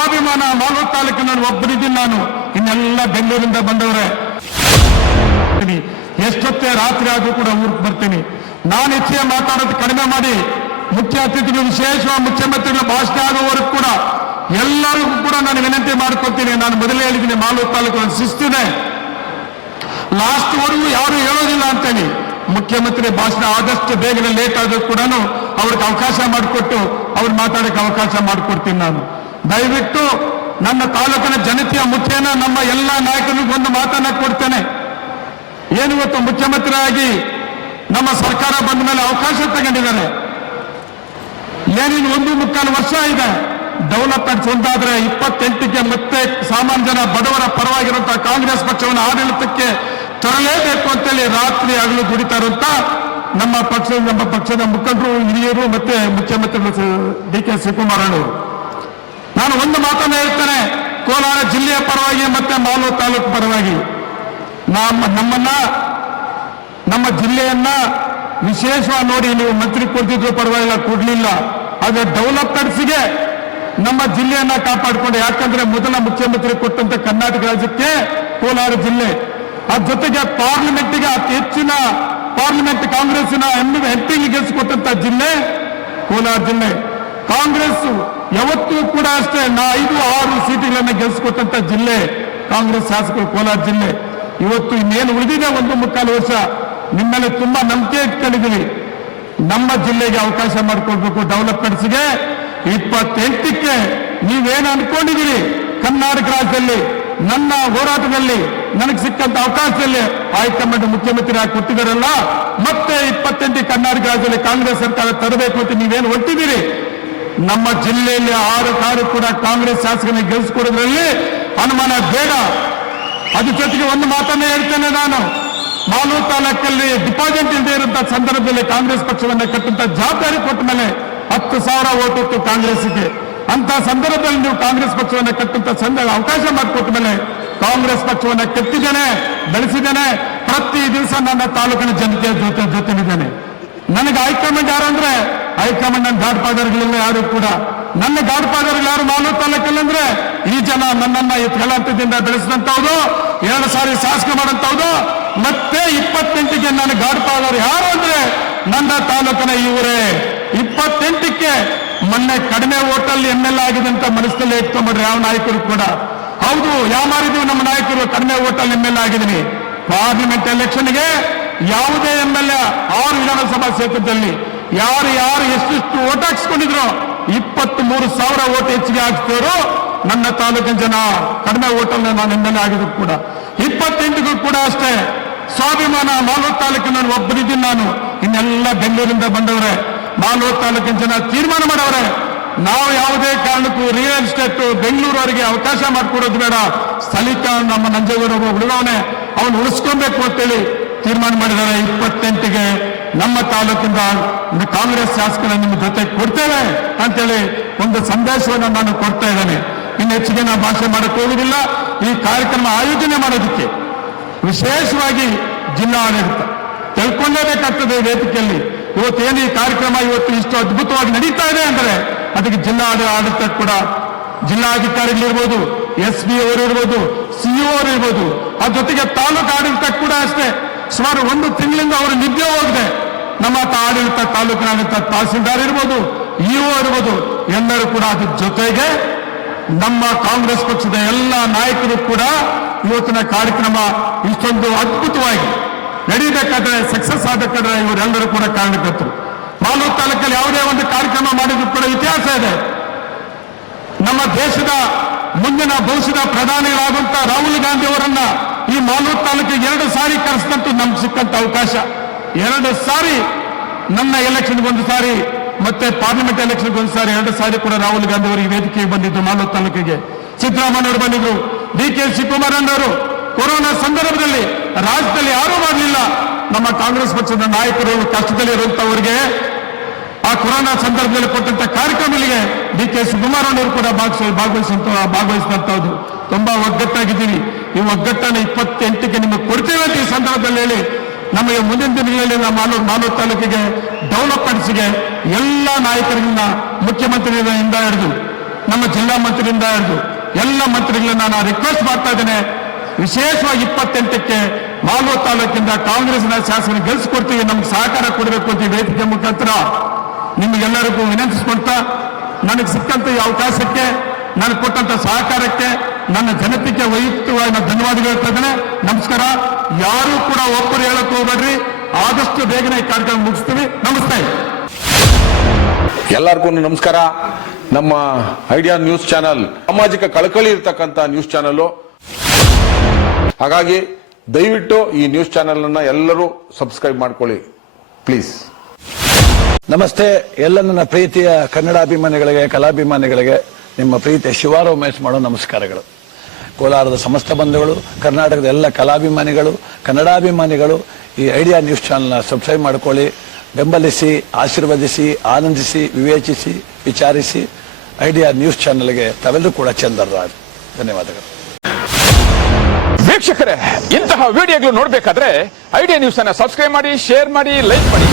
ಸ್ವಾಭಿಮಾನ ಮಾಲೂರು ತಾಲೂಕಿನ ಒಬ್ಬರಿದ್ದೀನಿ ನಾನು, ಇನ್ನೆಲ್ಲ ಬೆಂಗಳೂರಿಂದ ಬಂದವರೇ. ಎಷ್ಟೊತ್ತೇ ರಾತ್ರಿ ಆದ್ರೂ ಕೂಡ ಊರಿಗೆ ಬರ್ತೀನಿ. ನಾನು ಹೆಚ್ಚಿಗೆ ಮಾತಾಡೋದು ಕಡಿಮೆ ಮಾಡಿ ಮುಖ್ಯ ಅತಿಥಿಗಳು ವಿಶೇಷವಾಗಿ ಮುಖ್ಯಮಂತ್ರಿಗಳ ಭಾಷಣ ಆಗುವವರೆಗೂ ಕೂಡ ಎಲ್ಲರಿಗೂ ಕೂಡ ನಾನು ವಿನಂತಿ ಮಾಡ್ಕೊತೀನಿ. ನಾನು ಮೊದಲೇ ಹೇಳಿದ್ದೀನಿ, ಮಾಲೂರು ತಾಲೂಕು ಶಿಸ್ತಿದೆ, ಲಾಸ್ಟ್ ವರೆಗೂ ಯಾರು ಹೇಳೋದಿಲ್ಲ ಅಂತೇಳಿ. ಮುಖ್ಯಮಂತ್ರಿ ಭಾಷಣ ಆದಷ್ಟು ಬೇಗನೆ ಲೇಟ್ ಆದರೂ ಕೂಡ ಅವ್ರಿಗೆ ಅವಕಾಶ ಮಾಡಿಕೊಟ್ಟು ಅವ್ರು ಮಾತಾಡೋಕೆ ಅವಕಾಶ ಮಾಡಿಕೊಡ್ತೀನಿ. ನಾನು ದಯವಿಟ್ಟು ನನ್ನ ತಾಲೂಕಿನ ಜನತೆಯ ಮುಖೇನ ನಮ್ಮ ಎಲ್ಲ ನಾಯಕರಿಗೂ ಒಂದು ಮಾತನ್ನ ಕೊಡ್ತೇನೆ. ಏನಿವತ್ತು ಮುಖ್ಯಮಂತ್ರಿ ಆಗಿ ನಮ್ಮ ಸರ್ಕಾರ ಬಂದ ಮೇಲೆ ಅವಕಾಶ ತಗೊಂಡಿದ್ದಾರೆ. ಏನಿನ್ 1.25 ವರ್ಷ ಇದೆ, ಡೆವಲಪ್ಮೆಂಟ್ಸ್ ಒಂದಾದ್ರೆ 28ಕ್ಕೆ ಮತ್ತೆ ಸಾಮಾನ್ಯ ಜನ ಬಡವರ ಪರವಾಗಿರುವಂತಹ ಕಾಂಗ್ರೆಸ್ ಪಕ್ಷವನ್ನು ಆಡಳಿತಕ್ಕೆ ತರಲೇಬೇಕು ಅಂತೇಳಿ ರಾತ್ರಿ ಹಗಲು ದುಡಿತಾ ಇರುವಂತ ನಮ್ಮ ಪಕ್ಷದ ಮುಖಂಡರು, ಹಿರಿಯರು ಮತ್ತೆ ಮುಖ್ಯಮಂತ್ರಿ ಡಿ ಕೆ ಶಿವಕುಮಾರ್ ಅವರು. ನಾನು ಒಂದು ಮಾತನ್ನ ಹೇಳ್ತೇನೆ, ಕೋಲಾರ ಜಿಲ್ಲೆಯ ಪರವಾಗಿ ಮತ್ತೆ ಮಾಲೂರು ತಾಲೂಕು ಪರವಾಗಿ ನಮ್ಮ ಜಿಲ್ಲೆಯನ್ನ ವಿಶೇಷವಾಗಿ ನೋಡಿ, ನೀವು ಮಂತ್ರಿ ಕೊಡ್ತಿದ್ರು ಪರವಾಗಿಲ್ಲ, ಕೊಡ್ಲಿಲ್ಲ. ಆದ್ರೆ ಡೆವಲಪ್ಮೆಂಟ್ಸ್ಗೆ ನಮ್ಮ ಜಿಲ್ಲೆಯನ್ನ ಕಾಪಾಡಿಕೊಂಡು, ಯಾಕಂದ್ರೆ ಮೊದಲ ಮುಖ್ಯಮಂತ್ರಿ ಕೊಟ್ಟಂತ ಕರ್ನಾಟಕ ರಾಜ್ಯಕ್ಕೆ ಕೋಲಾರ ಜಿಲ್ಲೆ, ಅದ್ರ ಜೊತೆಗೆ ಪಾರ್ಲಿಮೆಂಟ್ಗೆ ಅತಿ ಹೆಚ್ಚಿನ ಪಾರ್ಲಿಮೆಂಟ್ ಕಾಂಗ್ರೆಸ್ಸಿನ ಎಂಪಿಗೆ ಗೆಲ್ಲಿಸಿಕೊಟ್ಟಂತ ಜಿಲ್ಲೆ ಕೋಲಾರ ಜಿಲ್ಲೆ. ಕಾಂಗ್ರೆಸ್ ಯಾವತ್ತೂ ಕೂಡ ಅಷ್ಟೇ 5-6 ಸೀಟುಗಳನ್ನು ಗೆಲ್ಲಿಸಿಕೊಟ್ಟಂತ ಜಿಲ್ಲೆ ಕಾಂಗ್ರೆಸ್ ಶಾಸಕರು ಕೋಲಾರ ಜಿಲ್ಲೆ. ಇವತ್ತು ಇನ್ನೇನು ಉಳಿದಿದೆ 1.25 ವರ್ಷ, ನಿಮ್ಮಲ್ಲಿ ತುಂಬಾ ನಂಬಿಕೆ ಇಟ್ಕೊಂಡಿದ್ದೀವಿ. ನಮ್ಮ ಜಿಲ್ಲೆಗೆ ಅವಕಾಶ ಮಾಡಿಕೊಡ್ಬೇಕು. ಡೆವಲಪ್ಮೆಂಟ್ಸ್ಗೆ 28ಕ್ಕೆ ನೀವೇನು ಅನ್ಕೊಂಡಿದ್ದೀರಿ, ಕರ್ನಾಟಕ ರಾಜ್ಯದಲ್ಲಿ ನನ್ನ ಹೋರಾಟದಲ್ಲಿ ನನಗೆ ಸಿಕ್ಕಂತ ಅವಕಾಶದಲ್ಲಿ ಹೈಕಮಾಂಡ್ ಮುಖ್ಯಮಂತ್ರಿ ಆಗಿ ಕೊಟ್ಟಿದ್ದಾರಲ್ಲ, ಮತ್ತೆ 28 ಕರ್ನಾಟಕ ರಾಜ್ಯದಲ್ಲಿ ಕಾಂಗ್ರೆಸ್ ಸರ್ಕಾರ ತರಬೇಕು ಅಂತ ನೀವೇನು ಹೊರಟಿದ್ದೀರಿ. ನಮ್ಮ ಜಿಲ್ಲೆಯಲ್ಲಿ 6 ಕಾರು ಕೂಡ ಕಾಂಗ್ರೆಸ್ ಶಾಸಕರಿಗೆ ಗೆಲ್ಲಿಸಿಕೊಡೋದ್ರಲ್ಲಿ ಅನುಮಾನ ಬೇಡ. ಅದ್ರ ಜೊತೆಗೆ ಒಂದು ಮಾತನ್ನ ಹೇಳ್ತೇನೆ ನಾನು, ಮಾಲೂರು ತಾಲೂಕಲ್ಲಿ ಡಿಪಾಸಿಟ್ ಇಲ್ಲದೆ ಇರುವಂತಹ ಸಂದರ್ಭದಲ್ಲಿ ಕಾಂಗ್ರೆಸ್ ಪಕ್ಷವನ್ನ ಕಟ್ಟುವಂತ ಜವಾಬ್ದಾರಿ ಕೊಟ್ಟ ಮೇಲೆ 10,000 ಓಟ್ ಇತ್ತು ಕಾಂಗ್ರೆಸ್ಗೆ. ಅಂತ ಸಂದರ್ಭದಲ್ಲಿ ನೀವು ಕಾಂಗ್ರೆಸ್ ಪಕ್ಷವನ್ನ ಕಟ್ಟುವಂತ ಅವಕಾಶ ಮಾಡಿಕೊಟ್ಟ ಮೇಲೆ ಕಾಂಗ್ರೆಸ್ ಪಕ್ಷವನ್ನ ಕಟ್ಟಿದ್ದೇನೆ, ಬೆಳೆಸಿದ್ದೇನೆ. ಪ್ರತಿ ದಿವಸ ನನ್ನ ತಾಲೂಕಿನ ಜನತೆಯ ಜೊತೆಲಿದ್ದೇನೆ. ನನಗೆ ಹೈಕಮಾಂಡ್ ಯಾರು ಅಂದ್ರೆ ಹೈಕಮಾಂಡ್ ನನ್ನ ಗಾಡ್ ಫಾದರ್ಗಳಿಲ್ಲ ಯಾರು ಕೂಡ. ನನ್ನ ಗಾಡ್ ಫಾದರ್ ಯಾರು ಮಾಲೂರು ತಾಲೂಕಲ್ಲಿ ಅಂದ್ರೆ ಈ ಜನ ನನ್ನನ್ನ ಕೆಳಹಂತದಿಂದ ಬೆಳೆಸಿದಂತವ್ರು, 2 ಸಾರಿ ಶಾಸಕ ಮಾಡಂತವ್ರು. ಮತ್ತೆ 28ಕ್ಕೆ ನನ್ನ ಗಾಡ್ ಫಾದರ್ ಯಾರು ಅಂದ್ರೆ ನನ್ನ ತಾಲೂಕಿನ ಇವರೇ. 28ಕ್ಕೆ ಮೊನ್ನೆ ಕಡಿಮೆ ಓಟಲ್ಲಿ ML ಆಗಿದೆ ಅಂತ ಮನಸ್ಸಲ್ಲಿ ಇಟ್ಕೊಂಡ್ಬಿಡ್ರಿ ಯಾವ ನಾಯಕರು ಕೂಡ. ಹೌದು, ಯಾವ ಮಾರಿದೀವಿ ನಮ್ಮ ನಾಯಕರು, ಕಡಿಮೆ ಓಟಲ್ಲಿ ML ಆಗಿದ್ದೀನಿ. ಪಾರ್ಲಿಮೆಂಟ್ ಎಲೆಕ್ಷನ್ಗೆ ಯಾವುದೇ ML 6 ವಿಧಾನಸಭಾ ಕ್ಷೇತ್ರದಲ್ಲಿ ಯಾರು ಎಷ್ಟೆಷ್ಟು ಓಟ್ ಹಾಕ್ಸ್ಕೊಂಡಿದ್ರು 23,000 ಓಟ್ ಹೆಚ್ಚಿಗೆ ಹಾಕ್ತಿದ್ರು. ನನ್ನ ತಾಲೂಕಿನ ಜನ ಕಡಿಮೆ ಓಟಲ್ಲಿ ನಾನು ML ಆಗಿದ್ರು ಕೂಡ. 28ಗೂ ಕೂಡ ಅಷ್ಟೇ ಸ್ವಾಭಿಮಾನ ಮಾಲೂರು ತಾಲೂಕಿನ ಒಬ್ಬರಿದ್ದೀನಿ ನಾನು, ಇನ್ನೆಲ್ಲ ಬೆಂಗಳೂರಿಂದ ಬಂದವರೇ. ಮಾಲೂರು ತಾಲೂಕಿನ ಜನ ತೀರ್ಮಾನ ಮಾಡವ್ರೆ, ನಾವು ಯಾವುದೇ ಕಾರಣಕ್ಕೂ ರಿಯಲ್ ಎಸ್ಟೇಟ್ ಬೆಂಗಳೂರವರಿಗೆ ಅವಕಾಶ ಮಾಡಿಕೊಡೋದು ಬೇಡ, ಸ್ಥಳೀಕರಣ ನಮ್ಮ ನಂಜೇಗೌಡ ಉಳಿದವನೇ ಅವನು ಉಳಿಸ್ಕೊಬೇಕು ಅಂತೇಳಿ ತೀರ್ಮಾನ ಮಾಡಿದ್ದಾರೆ. 28ಗೆ ನಮ್ಮ ತಾಲೂಕಿಂದ ಕಾಂಗ್ರೆಸ್ ಶಾಸಕರ ನಿಮ್ಮ ಜೊತೆ ಕೊಡ್ತೇವೆ ಅಂತೇಳಿ ಒಂದು ಸಂದೇಶವನ್ನು ನಾನು ಕೊಡ್ತಾ ಇದ್ದೇನೆ. ಇನ್ನು ಹೆಚ್ಚಿಗೆ ನಾವು ಭಾಷೆ ಮಾಡಕ್ಕೆ ಹೋಗುದಿಲ್ಲ. ಈ ಕಾರ್ಯಕ್ರಮ ಆಯೋಜನೆ ಮಾಡೋದಕ್ಕೆ ವಿಶೇಷವಾಗಿ ಜಿಲ್ಲಾಡಳಿತ ತಿಳ್ಕೊಳ್ಳೇಬೇಕಾಗ್ತದೆ. ವೇದಿಕೆಯಲ್ಲಿ ಇವತ್ತೇನು ಈ ಕಾರ್ಯಕ್ರಮ ಇವತ್ತು ಇಷ್ಟು ಅದ್ಭುತವಾಗಿ ನಡೀತಾ ಇದೆ ಅಂದ್ರೆ ಅದಕ್ಕೆ ಜಿಲ್ಲಾಡಳಿತ ಕೂಡ, ಜಿಲ್ಲಾಧಿಕಾರಿಗಳಿರ್ಬೋದು, SP ಅವರು ಇರ್ಬೋದು, CO ಅವರು ಇರ್ಬೋದು, ಅದ್ರ ಜೊತೆಗೆ ತಾಲೂಕು ಆಡಳಿತ ಕೂಡ ಅಷ್ಟೇ. ಸುಮಾರು 1 ತಿಂಗಳಿಂದ ಅವರು ನಿದ್ದೆ ಹೋಗಿದೆ. ನಮ್ಮ ಆಡಳಿತ, ತಾಲೂಕಿನ ಆಡಳಿತ, ತಹಸೀಲ್ದಾರ್ ಇರ್ಬೋದು, EO ಇರ್ಬೋದು, ಎಲ್ಲರೂ ಕೂಡ ಅದ್ರ ಜೊತೆಗೆ ನಮ್ಮ ಕಾಂಗ್ರೆಸ್ ಪಕ್ಷದ ಎಲ್ಲ ನಾಯಕರು ಕೂಡ ಇವತ್ತಿನ ಕಾರ್ಯಕ್ರಮ ಇಷ್ಟೊಂದು ಅದ್ಭುತವಾಗಿ ನಡೀಬೇಕಾದ್ರೆ, ಸಕ್ಸಸ್ ಆಗಬೇಕಾದ್ರೆ ಇವರೆಲ್ಲರೂ ಕೂಡ ಕಾರಣಕರ್ತರು. ಮಾಲೂರು ತಾಲೂಕಲ್ಲಿ ಯಾವುದೇ ಒಂದು ಕಾರ್ಯಕ್ರಮ ಮಾಡಿದ್ರು ಕೂಡ ಇತಿಹಾಸ ಇದೆ. ನಮ್ಮ ದೇಶದ ಮುಂದಿನ ಭವಿಷ್ಯದ ಪ್ರಧಾನಿಗಳಾದಂತ ರಾಹುಲ್ ಗಾಂಧಿ ಅವರನ್ನ ಈ ಮಾಲೂರು ತಾಲೂಕಿಗೆ 2 ಸಾರಿ ಕರೆಸಿದಂತೂ ನಮ್ಗೆ ಸಿಕ್ಕಂತ ಅವಕಾಶ. 2 ಸಾರಿ, ನನ್ನ ಎಲೆಕ್ಷನ್ಗೆ 1 ಸಾರಿ, ಮತ್ತೆ ಪಾರ್ಲಿಮೆಂಟ್ ಎಲೆಕ್ಷನ್ಗೆ 1 ಸಾರಿ, 2 ಸಾರಿ ಕೂಡ ರಾಹುಲ್ ಗಾಂಧಿ ಅವರು ಈ ವೇದಿಕೆಗೆ ಬಂದಿದ್ದು ಮಾಲೂರು ತಾಲೂಕಿಗೆ. ಸಿದ್ದರಾಮಯ್ಯ ಅವರು ಬಂದಿದ್ರು, DK ಶಿವಕುಮಾರ್ ಅವರು. ಕೊರೋನಾ ಸಂದರ್ಭದಲ್ಲಿ ರಾಜ್ಯದಲ್ಲಿ ಯಾರೂ ಮಾಡಲಿಲ್ಲ. ನಮ್ಮ ಕಾಂಗ್ರೆಸ್ ಪಕ್ಷದ ನಾಯಕರು ಕಷ್ಟದಲ್ಲಿರುವಂತವರಿಗೆ ಆ ಕೊರೋನಾ ಸಂದರ್ಭದಲ್ಲಿ ಕೊಟ್ಟಂತ ಕಾರ್ಯಕ್ರಮಗಳಿಗೆ DK ಶಿವಕುಮಾರ್ ಅವರು ಕೂಡ ಭಾಗವಹಿಸಿದಂತದ್ದು. ತುಂಬಾ ಒಗ್ಗಟ್ಟಾಗಿದ್ದೀವಿ. ಈ ಒಗ್ಗಟ್ಟನ್ನು 28ಕ್ಕೆ ನಿಮಗೆ ಕೊಡ್ತೇವೆ ಅಂತ ಈ ಸಂದರ್ಭದಲ್ಲಿ ಹೇಳಿ, ನಮಗೆ ಮುಂದಿನ ದಿನಗಳಲ್ಲಿ ಮಾಲೂರು ತಾಲೂಕಿಗೆ ಡೆವಲಪ್ಮೆಂಟ್ಸ್ಗೆ ಎಲ್ಲ ನಾಯಕರನ್ನ ಮುಖ್ಯಮಂತ್ರಿಯಿಂದ ಹಿಡಿದು ನಮ್ಮ ಜಿಲ್ಲಾ ಮಂತ್ರಿಯಿಂದ ಹಿಡಿದು ಎಲ್ಲ ಮಂತ್ರಿಗಳನ್ನ ನಾನು ರಿಕ್ವೆಸ್ಟ್ ಮಾಡ್ತಾ ಇದ್ದೇನೆ. ವಿಶೇಷವಾಗಿ 28ಕ್ಕೆ ಮಾಲೂರು ತಾಲೂಕಿಂದ ಕಾಂಗ್ರೆಸ್ನ ಶಾಸನ ಗೆಲ್ಲಿಸ್ಕೊಡ್ತೀವಿ, ನಮ್ಗೆ ಸಹಕಾರ ಕೊಡಬೇಕು ಅಂತ ಈ ವೇದಿಕೆ ಮುಖಾಂತರ ನಿಮಗೆಲ್ಲರಿಗೂ ವಿನಂತಿಸ್ಕೊಳ್ತಾ, ನನಗೆ ಸಿಕ್ಕಂತ ಈ ಅವಕಾಶಕ್ಕೆ, ನನಗೆ ಕೊಟ್ಟಂತ ಸಹಕಾರಕ್ಕೆ ನನ್ನ ಜನತೆಗೆ ವೈಯಕ್ತಿಕವಾಗಿ ನಾನು ಧನ್ಯವಾದಗಳು ಹೇಳ್ತಾ ಇದ್ದೇನೆ. ನಮಸ್ಕಾರ. ಯಾರು ಕೂಡ ಒಬ್ಬರು ಹೇಳಕ್ ಹೋಗ್ಬೇಡ್ರಿ, ಆದಷ್ಟು ಬೇಗನೆ ಈ ಕಾರ್ಯಕ್ರಮ ಮುಗಿಸ್ತೀವಿ. ನಮಸ್ತೆ. ಎಲ್ಲರಿಗೂ ನಮಸ್ಕಾರ. ನಮ್ಮ ಐಡಿಯಾ ನ್ಯೂಸ್ ಚಾನಲ್ ಸಾಮಾಜಿಕ ಕಳಕಳಿ ಇರ್ತಕ್ಕಂಥ ನ್ಯೂಸ್ ಚಾನಲ್. ಹಾಗಾಗಿ ದಯವಿಟ್ಟು ಈ ನ್ಯೂಸ್ ಚಾನಲ್ ಅನ್ನ ಎಲ್ಲರೂ ಸಬ್ಸ್ಕ್ರೈಬ್ ಮಾಡ್ಕೊಳ್ಳಿ ಪ್ಲೀಸ್. ನಮಸ್ತೆ ಎಲ್ಲ ನನ್ನ ಪ್ರೀತಿಯ ಕನ್ನಡಾಭಿಮಾನಿಗಳಿಗೆ, ಕಲಾಭಿಮಾನಿಗಳಿಗೆ ನಿಮ್ಮ ಪ್ರೀತಿಯ ಶಿವಾರ ಉಮೇಶ್ ಮಾಡೋ ನಮಸ್ಕಾರಗಳು. ಕೋಲಾರದ ಸಮಸ್ತ ಬಂಧುಗಳು, ಕರ್ನಾಟಕದ ಎಲ್ಲ ಕಲಾಭಿಮಾನಿಗಳು, ಕನ್ನಡಾಭಿಮಾನಿಗಳು ಈ ಐಡಿಯಾ ನ್ಯೂಸ್ ಚಾನಲ್ನ ಸಬ್ಸ್ಕ್ರೈಬ್ ಮಾಡ್ಕೊಳ್ಳಿ, ಬೆಂಬಲಿಸಿ, ಆಶೀರ್ವದಿಸಿ, ಆನಂದಿಸಿ, ವಿವೇಚಿಸಿ, ವಿಚಾರಿಸಿ. ಐಡಿಯಾ ನ್ಯೂಸ್ ಚಾನಲ್ಗೆ ತಾವೆಲ್ಲರೂ ಕೂಡ ಚಂದರ್ರಾಜ್. ಧನ್ಯವಾದಗಳು. ವೀಕ್ಷಕರೇ, ಇಂತಹ ವಿಡಿಯೋಗಳು ನೋಡಬೇಕಾದ್ರೆ ಐಡಿಯಾ ನ್ಯೂಸ್ ಅನ್ನು ಸಬ್ಸ್ಕ್ರೈಬ್ ಮಾಡಿ, ಶೇರ್ ಮಾಡಿ, ಲೈಕ್ ಮಾಡಿ.